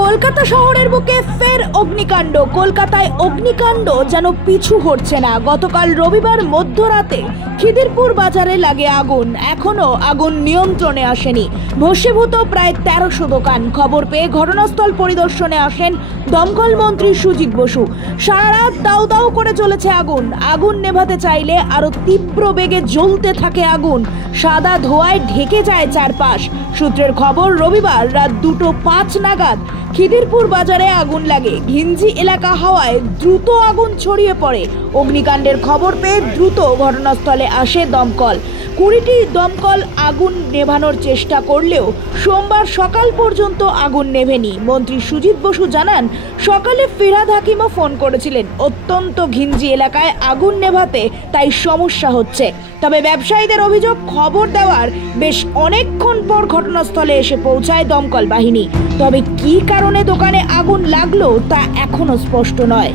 কলকাতা শহরের বুকে ফের অগ্নিকাণ্ড। কলকাতায় অগ্নিকাণ্ড যেন পিছু হটছে না। গতকাল রবিবার মধ্যরাতে খিদিরপুর বাজারে লাগে আগুন। এখনো আগুন নিয়ন্ত্রণে আসেনি। ভস্মীভূত প্রায় 1300 দোকান। খবর পেয়ে ঘটনাস্থল পরিদর্শনে আসেন দমকল মন্ত্রী সুজিত বসু। সারা রাত দাউ দাউ করে চলেছে আগুন। আগুন নেভাতে চাইলে আরো তীব্র বেগে জ্বলতে থাকে আগুন। সাদা ধোঁয়ায় ঢেকে যায় চারপাশ। সূত্রের খবর, রবিবার রাত 2:05 নাগাদ খিদিরপুর বাজারে আগুন লাগে। ঘিঞ্জি এলাকা হওয়ায় দ্রুত আগুন ছড়িয়ে পড়ে। অগ্নিকাণ্ডের খবর পেয়ে দ্রুত ঘটনাস্থলে আসে দমকল। 20টি দমকল আগুন নেভানোর চেষ্টা করলেও সোমবার সকাল পর্যন্ত আগুন নেভেনি। মন্ত্রী সুজিত বসু জানান, সকালে ফিরহাদ হাকিমও ফোন করেছিলেন অত্যন্ত ঘিঞ্জি এলাকায় আগুন নেভাতে, তাই সমস্যা হচ্ছে। তবে ব্যবসায়ীদের অভিযোগ, খবর দেওয়ার বেশ অনেকক্ষণ পর ঘটনাস্থলে এসে পৌঁছায় দমকল বাহিনী। তবে কী কারণে দোকানে আগুন লাগলো তা এখনো স্পষ্ট নয়।